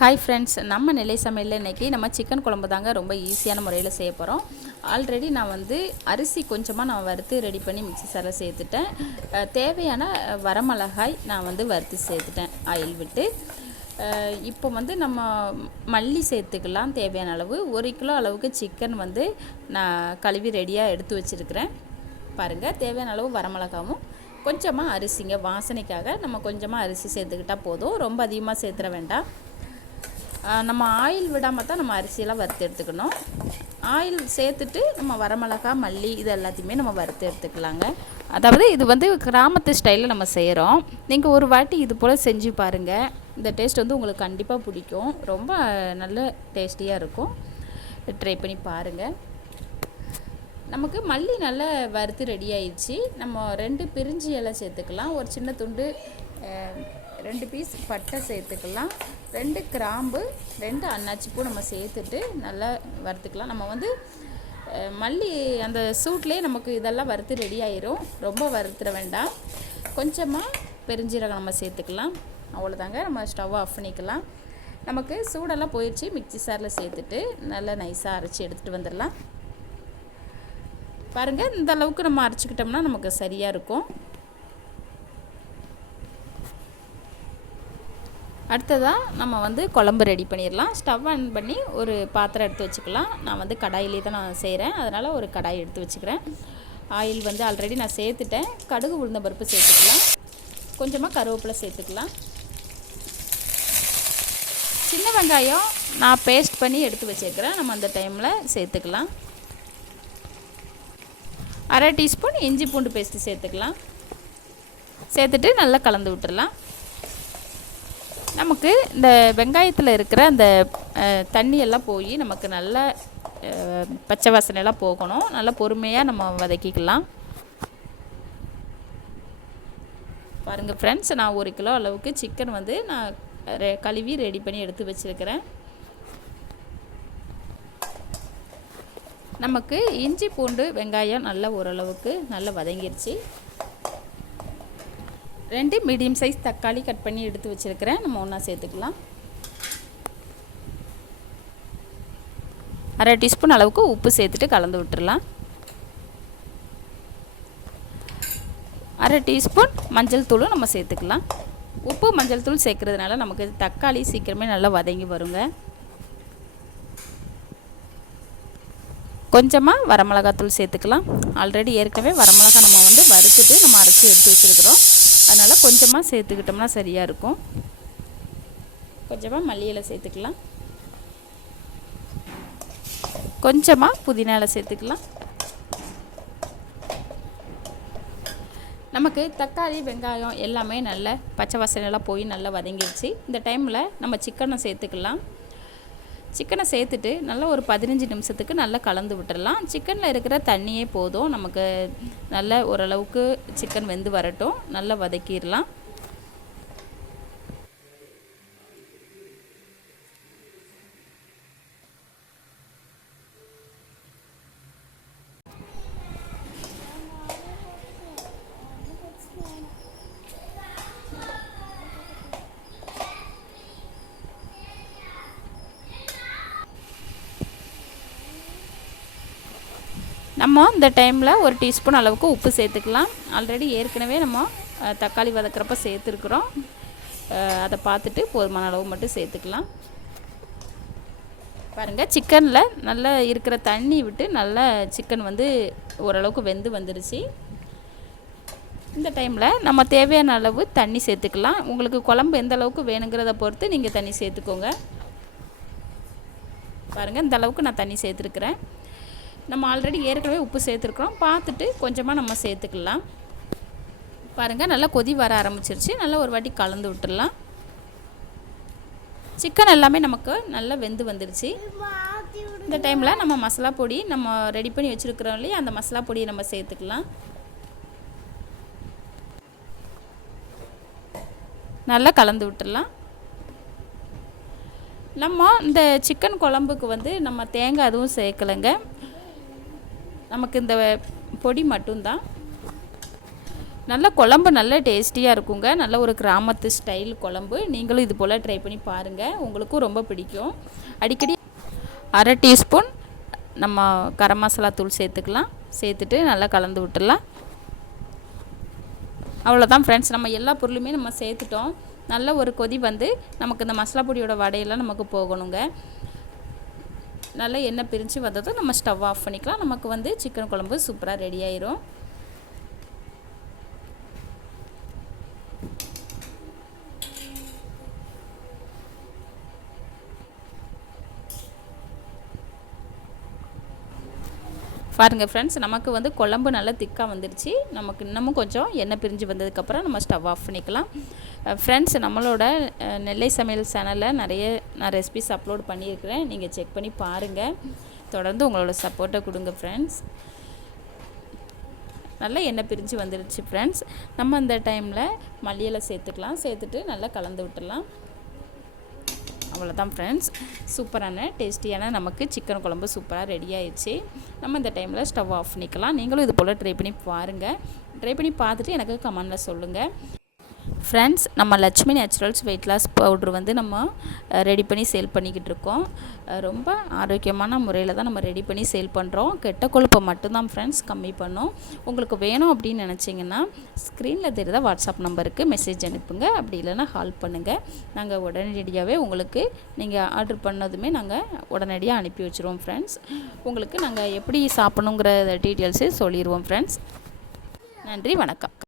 Hi friends, நம்ம நிலை சமையலில் இன்றைக்கி நம்ம சிக்கன் குழம்பு தாங்க ரொம்ப ஈஸியான முறையில் செய்ய போகிறோம். ஆல்ரெடி நான் அரிசி கொஞ்சமாக நான் வறுத்து ரெடி பண்ணி மிக்ஸி சாரில் சேர்த்துட்டேன். தேவையான வரமிளகாய் நான் வறுத்து சேர்த்துட்டேன் ஆயில் விட்டு. இப்போ நம்ம மல்லி சேர்த்துக்கலாம் தேவையான அளவு. 1 கிலோ அளவுக்கு சிக்கன் நான் கழுவி ரெடியாக எடுத்து வச்சுருக்கிறேன். பாருங்கள், தேவையான அளவு வரமிளகாவும் கொஞ்சமாக அரிசிங்க, வாசனைக்காக நம்ம கொஞ்சமாக அரிசி சேர்த்துக்கிட்டால் போதும், ரொம்ப அதிகமாக சேர்த்துட வேண்டாம். நம்ம ஆயில் விடாமல் தான் நம்ம அரிசியெல்லாம் வறுத்து எடுத்துக்கணும். ஆயில் சேர்த்துட்டு நம்ம வரமிளகா, மல்லி இது எல்லாத்தையுமே நம்ம வறுத்து எடுத்துக்கலாங்க. அதாவது இது கிராமத்து ஸ்டைலில் நம்ம செய்கிறோம். நீங்கள் ஒரு வாட்டி இது போல் செஞ்சு பாருங்கள். இந்த டேஸ்ட் உங்களுக்கு கண்டிப்பாக பிடிக்கும். ரொம்ப நல்ல டேஸ்டியாக இருக்கும். ட்ரை பண்ணி பாருங்கள். நமக்கு மல்லி நல்லா வறுத்து ரெடி ஆயிடுச்சு. நம்ம 2 பிரிஞ்சி இலை சேர்த்துக்கலாம். ஒரு சின்ன துண்டு 2 பீஸ் பட்டை சேர்த்துக்கலாம். 2 கிராம்பு, 2 அன்னாச்சிப்பூ நம்ம சேர்த்துட்டு நல்லா வறுத்துக்கலாம். நம்ம மல்லி அந்த சூட்லேயே நமக்கு இதெல்லாம் வறுத்து ரெடி ஆயிரும். ரொம்ப வறுத்துட வேண்டாம். கொஞ்சமாக பெருஞ்சீரகம் நம்ம சேர்த்துக்கலாம். அவ்வளோதாங்க. நம்ம ஸ்டவ் ஆஃப் பண்ணிக்கலாம். நமக்கு சூடெல்லாம் போயிடுச்சு. மிக்ஸி சாரில் சேர்த்துட்டு நல்லா நைஸாக அரைச்சி எடுத்துகிட்டு வந்துடலாம். பாருங்கள், இந்த அளவுக்கு நம்ம அரைச்சிக்கிட்டோம்னா நமக்கு சரியாக இருக்கும். அடுத்ததாக நம்ம குழம்பு ரெடி பண்ணிடலாம். ஸ்டவ் ஆன் பண்ணி ஒரு பாத்திரம் எடுத்து வச்சுக்கலாம். நான் கடாயிலே தான் நான் செய்கிறேன், அதனால் ஒரு கடாய் எடுத்து வச்சுக்கிறேன். ஆயில் ஆல்ரெடி நான் சேர்த்துட்டேன். கடுகு, உளுந்த பருப்பு சேர்த்துக்கலாம். கொஞ்சமாக கருவேப்பிலை சேர்த்துக்கலாம். சின்ன வெங்காயம் நான் பேஸ்ட் பண்ணி எடுத்து வச்சுருக்கிறேன், நம்ம அந்த டைமில் சேர்த்துக்கலாம். 1/2 டீஸ்பூன் இஞ்சி பூண்டு பேஸ்ட்டு சேர்த்துக்கலாம். சேர்த்துட்டு நல்லா கலந்து விட்டுடலாம். நமக்கு இந்த வெங்காயத்தில் இருக்கிற அந்த தண்ணியெல்லாம் போய் நமக்கு நல்ல பச்சை வாசனையெல்லாம் போகணும். நல்லா பொறுமையாக நம்ம வதக்கிக்கலாம். பாருங்கள் ஃப்ரெண்ட்ஸ், நான் 1 கிலோ அளவுக்கு சிக்கன் நான் கழுவி ரெடி பண்ணி எடுத்து வச்சுருக்கிறேன். நமக்கு இஞ்சி பூண்டு வெங்காயம் நல்லா ஓரளவுக்கு நல்லா வதங்கிடுச்சு. 2 மீடியம் சைஸ் தக்காளி கட் பண்ணி எடுத்து வச்சுருக்கிறேன். நம்ம ஒன்றா சேர்த்துக்கலாம். 1/2 டீஸ்பூன் அளவுக்கு உப்பு சேர்த்துட்டு கலந்து விட்டுடலாம். 1/2 டீஸ்பூன் மஞ்சள் தூளும் நம்ம சேர்த்துக்கலாம். உப்பு மஞ்சள் தூள் சேர்க்குறதுனால நமக்கு தக்காளி சீக்கிரமே நல்லா வதங்கி வருங்க. கொஞ்சமாக வரமிளகாத்தூள் சேர்த்துக்கலாம். ஆல்ரெடி ஏற்கனவே வரமிளகா நம்ம வறுத்துட்டு நம்ம அரைச்சி எடுத்து வச்சுருக்கிறோம். அதனால் கொஞ்சமாக சேர்த்துக்கிட்டோம்னா சரியாக இருக்கும். கொஞ்சமாக மல்லி இலை சேர்த்துக்கலாம். கொஞ்சமாக புதினா இலை சேர்த்துக்கலாம். நமக்கு தக்காளி, வெங்காயம் எல்லாமே நல்ல பச்சை வாசனையெல்லாம் போய் நல்லா வதங்கிடுச்சு. இந்த டைமில் நம்ம சிக்கனை சேர்த்துக்கலாம். சிக்கனை சேர்த்துட்டு நல்லா ஒரு 15 நிமிஷத்துக்கு நல்லா கலந்து விட்டுடலாம். சிக்கனில் இருக்கிற தண்ணியே போதும். நமக்கு நல்ல ஓரளவுக்கு சிக்கன் வெந்து வரட்டும். நல்லா வதக்கிடலாம். நம்ம இந்த டைமில் 1 டீஸ்பூன் அளவுக்கு உப்பு சேர்த்துக்கலாம். ஆல்ரெடி ஏற்கனவே நம்ம தக்காளி வதக்கிறப்ப சேர்த்துருக்குறோம். அதை பார்த்துட்டு போதுமான அளவு மட்டும் சேர்த்துக்கலாம். பாருங்கள், சிக்கனில் நல்லா இருக்கிற தண்ணி விட்டு நல்லா சிக்கன் ஓரளவுக்கு வெந்து வந்துருச்சு. இந்த டைமில் நம்ம தேவையான அளவு தண்ணி சேர்த்துக்கலாம். உங்களுக்கு குழம்பு எந்த அளவுக்கு வேணுங்கிறத பொறுத்து நீங்கள் தண்ணி சேர்த்துக்கோங்க. பாருங்கள், இந்த அளவுக்கு நான் தண்ணி சேர்த்துருக்குறேன். நம்ம ஆல்ரெடி ஏற்கனவே உப்பு சேர்த்துருக்குறோம். பார்த்துட்டு கொஞ்சமாக நம்ம சேர்த்துக்கலாம். பாருங்கள், நல்லா கொதி வர ஆரம்பிச்சிருச்சு. நல்லா ஒரு வாட்டி கலந்து விட்டுடலாம். சிக்கன் எல்லாமே நமக்கு நல்லா வெந்து வந்துருச்சு. இந்த டைமில் நம்ம மசாலா பொடி நம்ம ரெடி பண்ணி வச்சுருக்கிறோம் இல்லையா, அந்த மசாலா பொடியை நம்ம சேர்த்துக்கலாம். நல்லா கலந்து விட்டுடலாம். நம்ம இந்த சிக்கன் குழம்புக்கு நம்ம தேங்காய் எதுவும் சேர்க்கலைங்க. நமக்கு இந்த பொடி மட்டும்தான். நல்ல குழம்பு நல்ல டேஸ்டியாக இருக்குங்க. நல்ல ஒரு கிராமத்து ஸ்டைல் குழம்பு. நீங்களும் இது போல் ட்ரை பண்ணி பாருங்கள், உங்களுக்கும் ரொம்ப பிடிக்கும். அடிக்கடி 1/2 டீஸ்பூன் நம்ம கரம் மசாலா தூள் சேர்த்துக்கலாம். சேர்த்துட்டு நல்லா கலந்து விட்டுடலாம். அவ்வளோதான் ஃப்ரெண்ட்ஸ், நம்ம எல்லா பொருளுமே நம்ம சேர்த்துட்டோம். நல்ல ஒரு கொதி வந்து நமக்கு இந்த மசாலா பொடியோட வடையெல்லாம் நமக்கு போகணுங்க. நல்லா எண்ணெய் பிரிஞ்சு வந்ததும் நம்ம ஸ்டவ் ஆஃப் பண்ணிக்கலாம். நமக்கு வந்து சிக்கன் குழம்பு சூப்பராக ரெடி ஆயிரும். பாருங்கள் ஃப்ரெண்ட்ஸ், நமக்கு வந்து குழம்பு நல்லா திக்காக வந்துடுச்சு. நமக்கு இன்னமும் கொஞ்சம் எண்ணெய் பிரிஞ்சு வந்ததுக்கப்புறம் நம்ம ஸ்டவ் ஆஃப் பண்ணிக்கலாம். ஃப்ரெண்ட்ஸ், நம்மளோட நெல்லை சமையல் சேனலில் நான் ரெசிபிஸ் அப்லோட் பண்ணியிருக்கிறேன். நீங்கள் செக் பண்ணி பாருங்கள். தொடர்ந்து உங்களோட சப்போர்ட்டை கொடுங்க ஃப்ரெண்ட்ஸ். நல்லா எண்ணெய் பிரிஞ்சு வந்துடுச்சு ஃப்ரெண்ட்ஸ். நம்ம அந்த டைமில் மல்லியலை சேர்த்துக்கலாம். சேர்த்துட்டு நல்லா கலந்து விட்டுடலாம். அவ்வளோதான் ஃப்ரெண்ட்ஸ், சூப்பரான டேஸ்டியான நமக்கு சிக்கன் குழம்பு சூப்பராக ரெடி ஆயிடுச்சு. நம்ம இந்த டைமில் ஸ்டவ் ஆஃப் பண்ணிக்கலாம். நீங்களும் இது போல் ட்ரை பண்ணி பாருங்கள். ட்ரை பண்ணி பார்த்துட்டு எனக்கு கமெண்டில் சொல்லுங்கள். ஃப்ரெண்ட்ஸ், நம்ம Lakshmi naturals weight loss powder வந்து நம்ம ரெடி பண்ணி சேல் பண்ணிக்கிட்டு இருக்கோம். ரொம்ப ஆரோக்கியமான முறையில் தான் நம்ம ரெடி பண்ணி சேல் பண்ணுறோம். கெட்ட கொழுப்பை மட்டும்தான் ஃப்ரெண்ட்ஸ் கம்மி பண்ணோம். உங்களுக்கு வேணும் அப்படின்னு நினச்சிங்கன்னா ஸ்க்ரீனில் தெரியுத வாட்ஸ்அப் நம்பருக்கு மெசேஜ் அனுப்புங்க. அப்படி இல்லைன்னா கால் பண்ணுங்கள். நாங்கள் உடனடியாகவே உங்களுக்கு நீங்கள் ஆர்டர் பண்ணதுமே நாங்கள் உடனடியாக அனுப்பி வச்சுருவோம் ஃப்ரெண்ட்ஸ். உங்களுக்கு நாங்கள் எப்படி சாப்பிட்ணுங்கிற டீட்டெயில்ஸு சொல்லிடுவோம் ஃப்ரெண்ட்ஸ். நன்றி, வணக்கம்.